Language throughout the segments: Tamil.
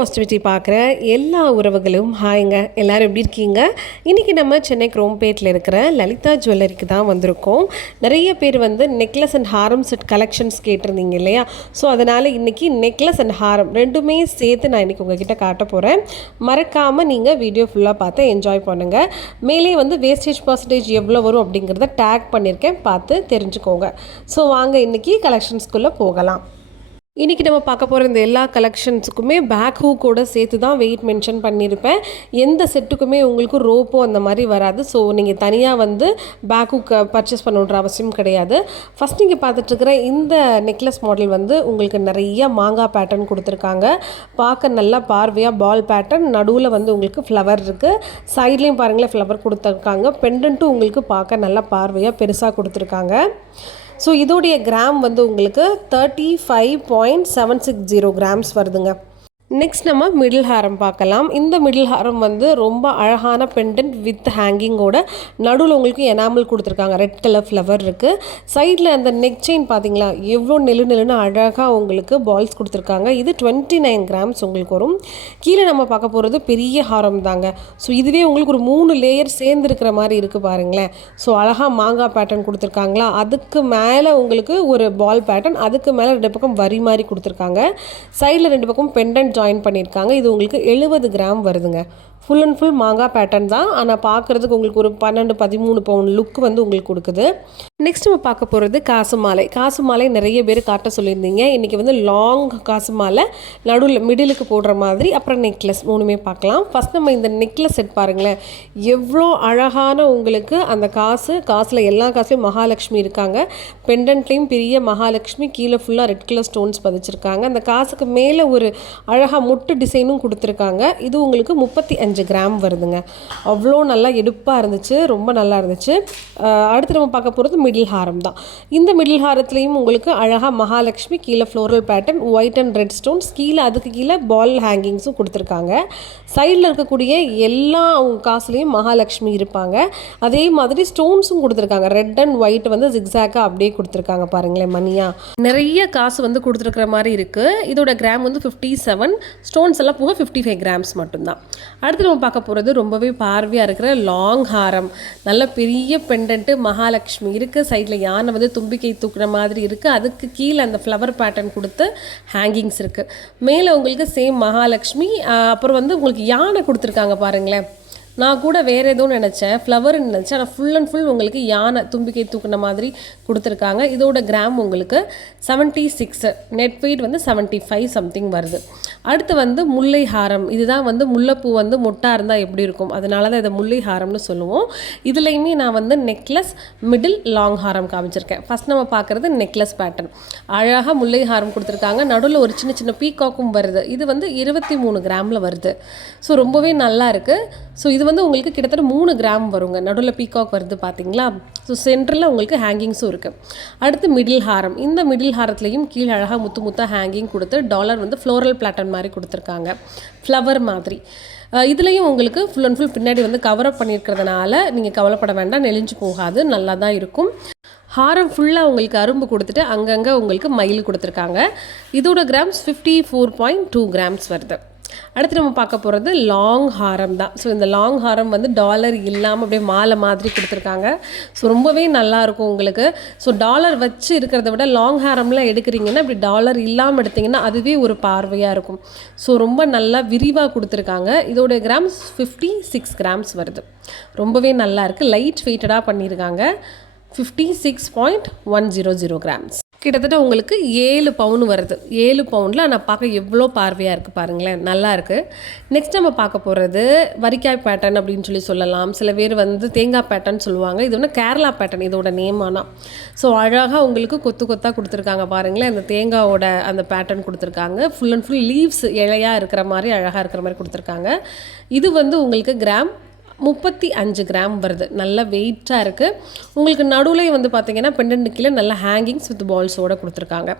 பாசிட்டிவிட்டி பார்க்குற எல்லா உறவுகளும் ஹாய்ங்க. எல்லோரும் எப்படி இருக்கீங்க? இன்றைக்கி நம்ம சென்னை குரோம்பேட்டில் இருக்கிற லலிதா ஜுவல்லரிக்கு தான் வந்திருக்கோம். நிறைய பேர் வந்து necklace and Haram set collections கேட்டிருந்தீங்க இல்லையா? ஸோ அதனால் இன்றைக்கி நெக்லஸ் அண்ட் ஹாரம் ரெண்டுமே சேர்த்து நான் இன்றைக்கி உங்ககிட்ட காட்ட போகிறேன். மறக்காமல் நீங்கள் வீடியோ ஃபுல்லாக பார்த்து என்ஜாய் பண்ணுங்கள். மேலே வந்து வேஸ்டேஜ் பர்சன்டேஜ் எவ்வளோ வரும் அப்படிங்கிறத டேக் பண்ணியிருக்கேன், பார்த்து தெரிஞ்சுக்கோங்க. ஸோ வாங்க இன்றைக்கி கலெக்ஷன்ஸ்குள்ளே போகலாம். இன்றைக்கி நம்ம பார்க்க போகிற இந்த எல்லா கலெக்ஷன்ஸுக்குமே பேக் ஹூக்கோடு சேர்த்து தான் வெயிட் மென்ஷன் பண்ணியிருப்பேன். எந்த செட்டுக்குமே உங்களுக்கு ரோப்போ அந்த மாதிரி வராது. ஸோ நீங்கள் தனியாக வந்து பேக் ஹூக் பர்ச்சேஸ் பண்ணணுன்ற அவசியம் கிடையாது. ஃபஸ்ட் நீங்கள் பார்த்துட்ருக்கிற இந்த நெக்லஸ் மாடல் வந்து உங்களுக்கு நிறைய மாங்காய் பேட்டர்ன் கொடுத்துருக்காங்க. பார்க்க நல்லா பார்வையாக பால் பேட்டர்ன், நடுவில் வந்து உங்களுக்கு ஃப்ளவர் இருக்குது. சைட்லேயும் பாருங்களேன் ஃப்ளவர் கொடுத்துருக்காங்க. பெண்டன்ட்டும் உங்களுக்கு பார்க்க நல்லா பார்வையாக பெருசாக கொடுத்துருக்காங்க. ஸோ இதோடைய கிராம் வந்து உங்களுக்கு 35.760 கிராம்ஸ் வருதுங்க. நெக்ஸ்ட் நம்ம மிடில் ஹாரம் பார்க்கலாம். இந்த மிடில் ஹாரம் வந்து ரொம்ப அழகான பெண்டன்ட் வித் ஹேங்கிங்கோட நடுவில் உங்களுக்கு எனாமல் கொடுத்துருக்காங்க. ரெட் கலர் ஃப்ளவர் இருக்குது. சைடில் அந்த நெக் செயின் பார்த்தீங்களா எவ்வளோ நெல்லுன்னு அழகாக உங்களுக்கு பால்ஸ் கொடுத்துருக்காங்க. இது 29 கிராம்ஸ் உங்களுக்கு வரும். கீழே நம்ம பார்க்க போகிறது பெரிய ஹாரம் தாங்க. ஸோ இதுவே உங்களுக்கு ஒரு 3 லேயர் சேர்ந்துருக்கிற மாதிரி இருக்குது பாருங்களேன். ஸோ அழகாக மாங்காய் பேட்டர்ன் கொடுத்துருக்காங்களா, அதுக்கு மேலே உங்களுக்கு ஒரு பால் பேட்டர்ன், அதுக்கு மேலே 2 பக்கம் வரி மாதிரி கொடுத்துருக்காங்க. சைடில் 2 பக்கம் பெண்டன்ட் ஜாயின் பண்ணியிருக்காங்க. இது உங்களுக்கு 70 கிராம் வருதுங்க. ஃபுல் அண்ட் ஃபுல் மாங்காய் பேட்டர்ன் தான். ஆனால் பார்க்குறதுக்கு உங்களுக்கு ஒரு 12-13 பவுண்ட் லுக் வந்து உங்களுக்கு கொடுக்குது. நெக்ஸ்ட் நம்ம பார்க்க போகிறது காசு மாலை. காசு மாலை நிறைய பேர் காட்ட சொல்லியிருந்தீங்க. இன்றைக்கி வந்து லாங் காசு மாலை, நடுவில் மிடிலுக்கு போடுற மாதிரி, அப்புறம் நெக்லஸ் 3மே பார்க்கலாம். ஃபஸ்ட் நம்ம இந்த நெக்லஸ் செட் பாருங்களேன், எவ்வளோ அழகான உங்களுக்கு அந்த காசில் எல்லா காசுலையும் மகாலட்சுமி இருக்காங்க. பெண்டன்ட்லேயும் பெரிய மகாலட்சுமி, கீழே ஃபுல்லாக ரெட் கலர் ஸ்டோன்ஸ் பதிச்சிருக்காங்க. அந்த காசுக்கு மேலே ஒரு அழகாக முட்டு டிசைனும் கொடுத்துருக்காங்க. இது உங்களுக்கு 35 கிராம் வருதுங்க. அவ்வளோ நல்லா எடுப்பாக இருந்துச்சு, ரொம்ப நல்லா இருந்துச்சு. அடுத்து நம்ம பார்க்க போகிறது மிடில் ஹாரம் தான். இந்த மிடில் ஹாரத்துலேயும் உங்களுக்கு அழகாக மகாலட்சுமி, கீழே floral pattern, white and red stones, கீழே அதுக்கு கீழே பால் ஹேங்கிங்ஸும் கொடுத்துருக்காங்க. சைடில் இருக்கக்கூடிய எல்லா காசுலேயும் மகாலட்சுமி இருப்பாங்க. அதே மாதிரி ஸ்டோன்ஸும் கொடுத்துருக்காங்க. ரெட் அண்ட் ஒயிட் வந்து ஜிக்ஸாக்காக அப்படியே கொடுத்துருக்காங்க பாருங்களேன். மணியாக நிறைய காசு வந்து கொடுத்துருக்குற மாதிரி இருக்குது. இதோட கிராம் வந்து 57, ஸ்டோன்ஸ் எல்லாம் போக 55 கிராம்ஸ் மட்டும்தான். அடுத்து நம்ம பார்க்க போகிறது ரொம்பவே பார்வையாக இருக்கிற லாங் ஹாரம். நல்ல பெரிய பெண்டன்ட்டு, மகாலட்சுமி இருக்குது. சைடில் யானை வந்து தும்பிக்கை தூக்குற மாதிரி இருக்குது. அதுக்கு கீழே அந்த ஃப்ளவர் பேட்டர்ன் கொடுத்து ஹேங்கிங்ஸ் இருக்குது. மேலே உங்களுக்கு சேம் மகாலட்சுமி, அப்புறம் வந்து உங்களுக்கு யானை கொடுத்துருக்காங்க பாருங்களேன். நான் கூட வேறு ஏதோ நினச்சேன், ஃப்ளவர்னு நினச்சேன். ஆனால் ஃபுல் அண்ட் ஃபுல் உங்களுக்கு யானை தும்பிக்கை தூக்குன மாதிரி கொடுத்துருக்காங்க. இதோட கிராம் உங்களுக்கு 76, நெட் வெயிட் வந்து 75 சம்திங் வருது. அடுத்து வந்து முல்லை ஹாரம். இதுதான் வந்து முல்லைப்பூ வந்து மொட்டாக இருந்தால் எப்படி இருக்கும், அதனால தான் இதை முல்லை ஹாரம்னு சொல்லுவோம். இதுலேயுமே நான் வந்து நெக்லஸ், மிடில், லாங் ஹாரம் காமிச்சிருக்கேன். ஃபஸ்ட் நம்ம பார்க்குறது நெக்லஸ் பேட்டர்ன். அழகாக முல்லை ஹாரம் கொடுத்துருக்காங்க. நடுவில் ஒரு சின்ன சின்ன பீகாக்கும் வருது. இது வந்து 23 கிராமில் வருது. ஸோ ரொம்பவே நல்லா இருக்குது. ஸோ இது வந்து உங்களுக்கு கிட்டத்தட்ட 3 கிராம் வருங்க. நடுவில் பீகாக் வருது பார்த்தீங்களா. ஸோ சென்டரில் உங்களுக்கு ஹேங்கிங்ஸும் இருக்குது. அடுத்து மிடில் ஹாரம். இந்த மிடில் ஹாரத்துலேயும் கீழே அழகாக முத்து முத்தாக ஹேங்கிங் கொடுத்து டாலர் வந்து ஃப்ளோரல் பிளாட்டன் மாதிரி கொடுத்துருக்காங்க, ஃப்ளவர் மாதிரி. இதுலேயும் உங்களுக்கு ஃபுல் அண்ட் ஃபுல் பின்னாடி வந்து கவரப் பண்ணியிருக்கிறதுனால நீங்கள் கவலைப்பட வேண்டாம், நெளிஞ்சு போகாது, நல்லா தான் இருக்கும். ஹாரம் ஃபுல்லாக உங்களுக்கு அரும்பு கொடுத்துட்டு அங்கங்கே உங்களுக்கு மயில் கொடுத்துருக்காங்க. இதோட கிராம்ஸ் 54.2 கிராம்ஸ் வருது. அடுத்து நம்ம பார்க்க போகிறது லாங் ஹாரம் தான். ஸோ இந்த லாங் ஹாரம் வந்து டாலர் இல்லாமல் அப்படியே மாலை மாதிரி கொடுத்துருக்காங்க. ஸோ ரொம்பவே நல்லாயிருக்கும் உங்களுக்கு. ஸோ டாலர் வச்சு இருக்கிறத விட லாங் ஹாரம்லாம் எடுக்கிறீங்கன்னா இப்படி டாலர் இல்லாமல் எடுத்திங்கன்னா அதுவே ஒரு பார்வையாக இருக்கும். ஸோ ரொம்ப நல்லா விரிவாக கொடுத்துருக்காங்க. இதோட கிராம்ஸ் 56 கிராம்ஸ் வருது. ரொம்பவே நல்லா இருக்குது. லைட் வெயிட்டடாக பண்ணியிருக்காங்க. 56.100 கிராம்ஸ். கிட்டத்தட்ட உங்களுக்கு 7 பவுன் வருது. 7 பவுண்டில் ஆனால் பார்க்க எவ்வளோ பார்வையாக இருக்குது பாருங்களேன், நல்லா இருக்குது. நெக்ஸ்ட் நம்ம பார்க்க போகிறது வரிக்காய் பேட்டர்ன் அப்படின்னு சொல்லலாம். சில பேர் வந்து தேங்காய் பேட்டர்ன் சொல்லுவாங்க. இது வந்து கேரளா பேட்டர்ன் இதோட நேம். ஆனால் ஸோ அழகாக உங்களுக்கு கொத்து கொத்தாக கொடுத்துருக்காங்க பாருங்களேன். அந்த தேங்காவோட அந்த பேட்டர்ன் கொடுத்துருக்காங்க. ஃபுல் அண்ட் ஃபுல் லீவ்ஸ் இலையாக இருக்கிற மாதிரி, அழகாக இருக்கிற மாதிரி கொடுத்துருக்காங்க. இது வந்து உங்களுக்கு கிராம் 35 கிராம் வருது. நல்ல வெயிட்டாக இருக்குது. உங்களுக்கு நடுவில் வந்து பார்த்திங்கன்னா பெண்டன்ட் கீழே நல்ல ஹேங்கிங்ஸ் வித் பால்ஸோடு கொடுத்துருக்காங்க.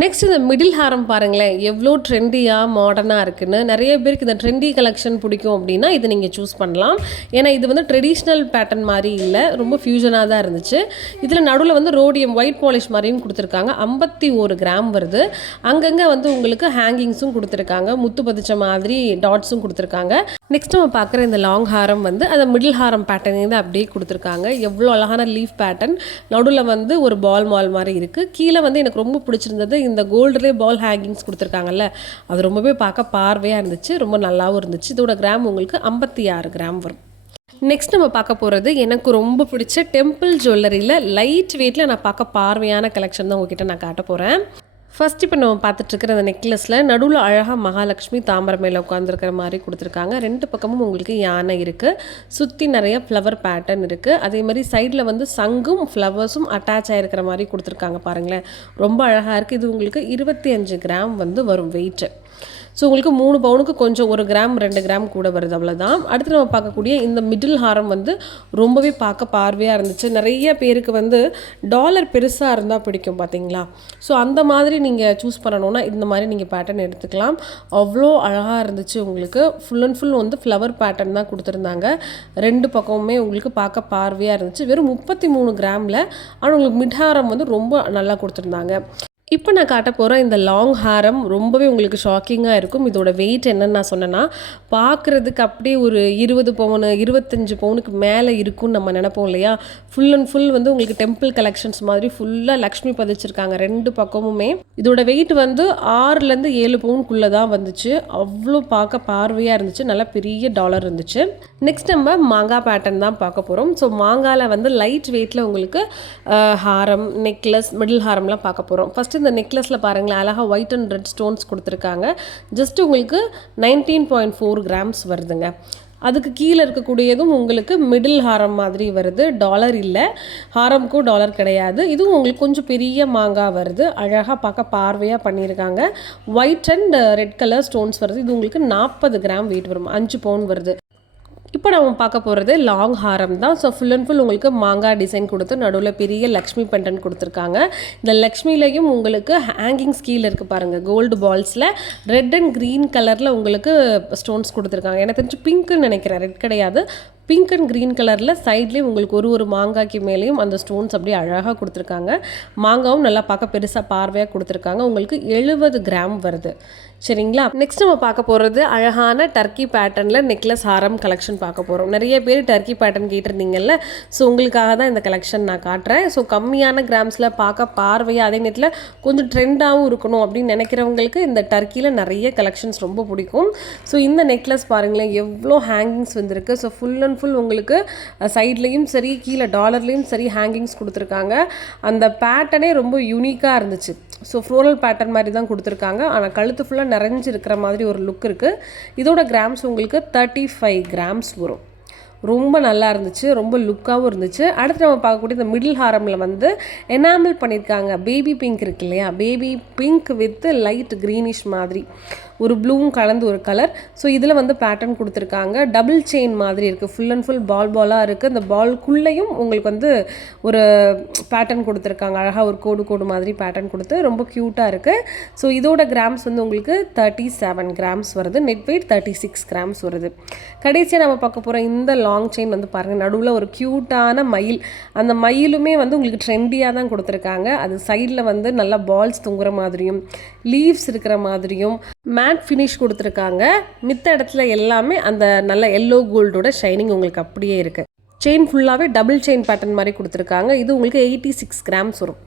நெக்ஸ்ட் இந்த மிடில் ஹாரம் பாருங்களேன், எவ்வளோ ட்ரெண்டியாக மாடர்னாக இருக்குன்னு. நிறைய பேருக்கு இந்த ட்ரெண்டி கலெக்ஷன் பிடிக்கும் அப்படின்னா இது நீங்கள் சூஸ் பண்ணலாம். ஏன்னா இது வந்து ட்ரெடிஷ்னல் பேட்டர்ன் மாதிரி இல்லை, ரொம்ப ஃபியூஷனாக தான் இருந்துச்சு. இதில் நடுவில் வந்து ரோடியம் ஒயிட் பாலிஷ் மாதிரியும் கொடுத்துருக்காங்க. 51 கிராம் வருது. அங்கங்கே வந்து உங்களுக்கு ஹேங்கிங்ஸும் கொடுத்துருக்காங்க, முத்து பதிச்ச மாதிரி டாட்ஸும் கொடுத்துருக்காங்க. நெக்ஸ்ட் நம்ம பார்க்குற இந்த லாங் ஹாரம் வந்து அந்த மிடில் ஹாரம் பேட்டர்னே தான் அப்படியே கொடுத்துருக்காங்க. எவ்வளோ அழகான லீஃப் பேட்டர்ன், நடுவில் வந்து ஒரு பால் மால் மாதிரி இருக்குது. கீழே வந்து எனக்கு ரொம்ப பிடிச்சிருந்தது இந்த கோல்டுலேயே பால் ஹேங்கிங்ஸ் கொடுத்துருக்காங்கல்ல, அது ரொம்பவே பார்க்க பார்வையாக இருந்துச்சு, ரொம்ப நல்லாவும் இருந்துச்சு. இதோட கிராம் உங்களுக்கு 56 கிராம் வரும். நெக்ஸ்ட் நம்ம பார்க்க போகிறது எனக்கு ரொம்ப பிடிச்ச டெம்பிள் ஜுவல்லரியில் லைட் வெயிட்டில் நான் பார்க்க பார்வையான கலெக்ஷன் தான் உங்ககிட்ட நான் காட்ட போகிறேன். ஃபர்ஸ்ட் இப்போ நம்ம பார்த்துட்ருக்கிற அந்த நெக்லஸில் நடுவில் அழகாக மகாலட்சுமி தாமரை மேலே உட்காந்துருக்கிற மாதிரி கொடுத்துருக்காங்க. 2 பக்கமும் உங்களுக்கு யானை இருக்குது, சுற்றி நிறைய ஃப்ளவர் பேட்டர்ன் இருக்குது. அதே மாதிரி சைடில் வந்து சங்கும் ஃப்ளவர்ஸும் அட்டாச் ஆகிருக்கிற மாதிரி கொடுத்துருக்காங்க பாருங்களேன், ரொம்ப அழகாக இருக்குது. இது உங்களுக்கு 25 கிராம் வந்து வரும் வெயிட்டு. ஸோ உங்களுக்கு 3 பவுனுக்கு கொஞ்சம் 1 கிராம் 2 கிராம் கூட வருது, அவ்வளோதான். அடுத்து நம்ம பார்க்கக்கூடிய இந்த மிடில் ஹாரம் வந்து ரொம்பவே பார்க்க பார்வையாக இருந்துச்சு. நிறைய பேருக்கு வந்து டாலர் பெருசாக இருந்தால் பிடிக்கும் பார்த்தீங்களா. ஸோ அந்த மாதிரி நீங்கள் சூஸ் பண்ணணுன்னா இந்த மாதிரி நீங்கள் பேட்டர்ன் எடுத்துக்கலாம். அவ்வளோ அழகாக இருந்துச்சு. உங்களுக்கு ஃபுல் அண்ட் ஃபுல் வந்து ஃப்ளவர் பேட்டர்ன் தான் கொடுத்துருந்தாங்க. 2 பக்கமுமே உங்களுக்கு பார்க்க பார்வையாக இருந்துச்சு. வெறும் 33 கிராமில். ஆனால் உங்களுக்கு மிட் ஹாரம் வந்து ரொம்ப நல்லா கொடுத்துருந்தாங்க. இப்போ நான் காட்ட போகிற இந்த லாங் ஹாரம் ரொம்பவே உங்களுக்கு ஷாக்கிங்காக இருக்கும். இதோட வெயிட் என்னன்னு நான் சொன்னேன்னா, பார்க்குறதுக்கு அப்படியே ஒரு 20 பவுன் 25 பவுனுக்கு மேலே இருக்கும்னு நம்ம நினைப்போம் இல்லையா. ஃபுல் அண்ட் ஃபுல் வந்து உங்களுக்கு டெம்பிள் கலெக்ஷன்ஸ் மாதிரி ஃபுல்லாக லக்ஷ்மி பதிச்சிருக்காங்க 2 பக்கமுமே. இதோட வெயிட் வந்து 6லேருந்து 7 பவுனுக்குள்ளே தான் வந்துச்சு. அவ்வளோ பார்க்க பார்வையாக இருந்துச்சு, நல்லா பெரிய டாலர் இருந்துச்சு. நெக்ஸ்ட் நம்ம மாங்காய் பேட்டர்ன் தான் பார்க்க போகிறோம். ஸோ மாங்காயில் வந்து லைட் வெயிட்டில் உங்களுக்கு ஹாரம், நெக்லஸ், மிடில் ஹாரம்லாம் பார்க்க போகிறோம். ஃபஸ்ட்டு இந்த நெக்லஸில் பாருங்களேன், அழகாக ஒயிட் அண்ட் ரெட் ஸ்டோன்ஸ் கொடுத்துருக்காங்க. ஜஸ்ட் உங்களுக்கு 19.4 கிராம்ஸ் வருதுங்க. அதுக்கு கீழே இருக்கக்கூடியதும் உங்களுக்கு மிடில் ஹாரம் மாதிரி வருது. டாலர் இல்லை, ஹாரம்க்கும் டாலர் கிடையாது. இதுவும் உங்களுக்கு கொஞ்சம் பெரிய மாங்காய் வருது. அழகாக பார்க்க பார்வையாக பண்ணியிருக்காங்க. White and red colour stones வருது. இது உங்களுக்கு 40 கிராம் வெயிட் வரும், 5 பவுன் வருது. இப்போ நம்ம பார்க்க போகிறது லாங் ஹாரம் தான். ஸோ ஃபுல் அண்ட் ஃபுல் உங்களுக்கு மாங்காய் டிசைன் கொடுத்து நடுவில் பெரிய லக்ஷ்மி பெண்டன் கொடுத்துருக்காங்க. இந்த லக்ஷ்மிலையும் உங்களுக்கு ஹேங்கிங் கீழே இருக்குது பாருங்கள், கோல்டு பால்ஸில் ரெட் அண்ட் க்ரீன் கலரில் உங்களுக்கு ஸ்டோன்ஸ் கொடுத்துருக்காங்க. எனக்கு தெரிஞ்சு பிங்க்குன்னு நினைக்கிறேன், ரெட் கிடையாது. பிங்க் அண்ட் க்ரீன் கலரில் சைட்லேயும் உங்களுக்கு ஒரு மாங்காய்க்கு மேலேயும் அந்த ஸ்டோன்ஸ் அப்படியே அழகாக கொடுத்துருக்காங்க. மாங்காவும் நல்லா பார்க்க பெருசாக பார்வையாக கொடுத்துருக்காங்க. உங்களுக்கு 70 கிராம் வருது. சரிங்களா. நெக்ஸ்ட் நம்ம பார்க்க போகிறது அழகான டர்க்கி பேட்டர்னில் நெக்லஸ் ஹாரம் கலெக்ஷன் பார்க்க போகிறோம். நிறைய பேர் டர்க்கி பேட்டர்ன் கேட்டிருந்தீங்கல்ல, ஸோ உங்களுக்காக தான் இந்த கலெக்ஷன் நான் காட்டுறேன். ஸோ கம்மியான கிராம்ஸில் பார்க்க பார்வையாக, அதே நேரத்தில் கொஞ்சம் ட்ரெண்டாகவும் இருக்கணும் அப்படின்னு நினைக்கிறவங்களுக்கு இந்த டர்க்கியில் நிறைய கலெக்ஷன்ஸ் ரொம்ப பிடிக்கும். ஸோ இந்த நெக்லஸ் பாருங்களேன், எவ்வளோ ஹேங்கிங்ஸ் வந்திருக்கு. ஸோ ஃபுல் அண்ட் ஃபுல் உங்களுக்கு சைட்லேயும் சரி கீழே டாலர்லேயும் சரி ஹேங்கிங்ஸ் கொடுத்துருக்காங்க. அந்த பேட்டர்னே ரொம்ப யூனிக்காக இருந்துச்சு. ஸோ ஃப்ளோரல் பேட்டர்ன் மாதிரி தான் கொடுத்துருக்காங்க. ஆனால் கழுத்து ஃபுல்லாக நிறைஞ்சு இருக்கிற மாதிரி ஒரு லுக் இருக்குது. இதோட கிராம்ஸ் உங்களுக்கு 35 கிராம்ஸ் வரும். ரொம்ப நல்லா இருந்துச்சு, ரொம்ப லுக்காகவும் இருந்துச்சு. அடுத்து நம்ம பார்க்கக்கூடிய இந்த மிடில் ஹாரமில் வந்து எனாமல் பண்ணியிருக்காங்க. பேபி பிங்க் இருக்கு இல்லையா, baby pink with light greenish மாதிரி ஒரு ப்ளூவும் கலந்து ஒரு கலர். ஸோ இதில் வந்து பேட்டர்ன் கொடுத்துருக்காங்க. டபுள் செயின் மாதிரி இருக்குது, ஃபுல் அண்ட் ஃபுல் பாலாக இருக்குது. அந்த பால்குள்ளேயும் உங்களுக்கு வந்து ஒரு பேட்டர்ன் கொடுத்துருக்காங்க. அழகாக ஒரு கோடு மாதிரி பேட்டர்ன் கொடுத்து ரொம்ப க்யூட்டாக இருக்குது. ஸோ இதோட கிராம்ஸ் வந்து உங்களுக்கு 37 கிராம்ஸ் வருது. நெட் வெயிட் 36 கிராம்ஸ் வருது. கடைசியாக நம்ம பார்க்க போகிற இந்த லாங் செயின் வந்து பாருங்கள், நடுவில் ஒரு க்யூட்டான மயில். அந்த மயிலுமே வந்து உங்களுக்கு ட்ரெண்டியாக தான் கொடுத்துருக்காங்க. அது சைடில் வந்து நல்லா பால்ஸ் தொங்குற மாதிரியும் லீவ்ஸ் இருக்கிற மாதிரியும் மேட் ஃபினிஷ் கொடுத்துருக்காங்க. மித்த இடத்துல எல்லாமே அந்த நல்ல எல்லோ கோல்டோட ஷைனிங் உங்களுக்கு அப்படியே இருக்குது. செயின் ஃபுல்லாகவே டபுள் செயின் பேட்டர்ன் மாதிரி கொடுத்துருக்காங்க. இது உங்களுக்கு 86 கிராம்ஸ் வரும்.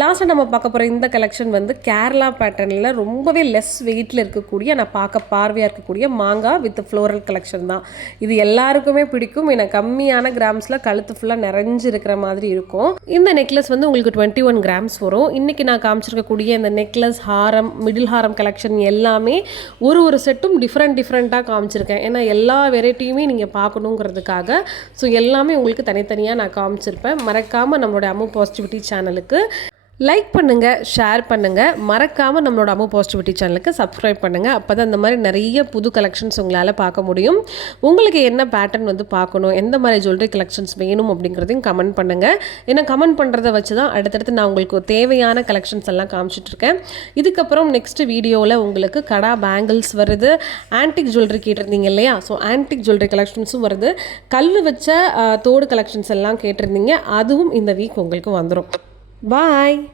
லாஸ்ட்டாக நம்ம பார்க்க போகிற இந்த கலெக்ஷன் வந்து கேரளா பேட்டர்னில் ரொம்பவே லெஸ் வெயிட்டில் இருக்கக்கூடிய, நான் பார்க்க பார்வையாக இருக்கக்கூடிய மாங்காய் வித் ஃப்ளோரல் கலெக்ஷன் தான். இது எல்லாருக்குமே பிடிக்கும். ஏன்னா கம்மியான கிராம்ஸில் கழுத்து ஃபுல்லாக நிறைஞ்சு இருக்கிற மாதிரி இருக்கும். இந்த நெக்லஸ் வந்து உங்களுக்கு 21 கிராம்ஸ் வரும். இன்றைக்கி நான் காமிச்சிருக்கக்கூடிய இந்த நெக்லஸ், ஹாரம், மிடில் ஹாரம் கலெக்ஷன் எல்லாமே ஒரு செட்டும் டிஃப்ரெண்ட்டாக காமிச்சிருக்கேன். ஏன்னா எல்லா வெரைட்டியுமே நீங்கள் பார்க்கணுங்கிறதுக்காக. ஸோ எல்லாமே உங்களுக்கு தனித்தனியாக நான் காமிச்சிருப்பேன். மறக்காமல் நம்மளோட அம்மு பாசிட்டிவிட்டி சேனலுக்கு லைக் பண்ணுங்கள், ஷேர் பண்ணுங்கள், மறக்காமல் நம்மளோட அம்மு பாசிட்டிவிட்டி சேனலுக்கு சப்ஸ்கிரைப் பண்ணுங்கள். அப்போ தான் இந்த மாதிரி நிறைய புது கலெக்ஷன்ஸ் உங்களால் பார்க்க முடியும். உங்களுக்கு என்ன பேட்டர்ன் வந்து பார்க்கணும், எந்த மாதிரி ஜுவல்லரி கலெக்ஷன்ஸ் வேணும் அப்படிங்கிறதையும் கமெண்ட் பண்ணுங்கள். ஏன்னா கமெண்ட் பண்ணுறதை வச்சு தான் அடுத்தடுத்து நான் உங்களுக்கு தேவையான கலெக்ஷன்ஸ் எல்லாம் காமிச்சிட்ருக்கேன். இதுக்கப்புறம் நெக்ஸ்ட் வீடியோவில் உங்களுக்கு கடா பேங்கிள்ஸ் வருது, ஆன்டிக் ஜுவல்லரி கேட்டிருந்தீங்க இல்லையா, ஸோ ஆன்டிக் ஜுவல்லரி கலெக்ஷன்ஸும் வருது, கல் வச்ச தோடு கலெக்ஷன்ஸ் எல்லாம் கேட்டிருந்தீங்க, அதுவும் இந்த வீக் உங்களுக்கு வந்துடும். Bye.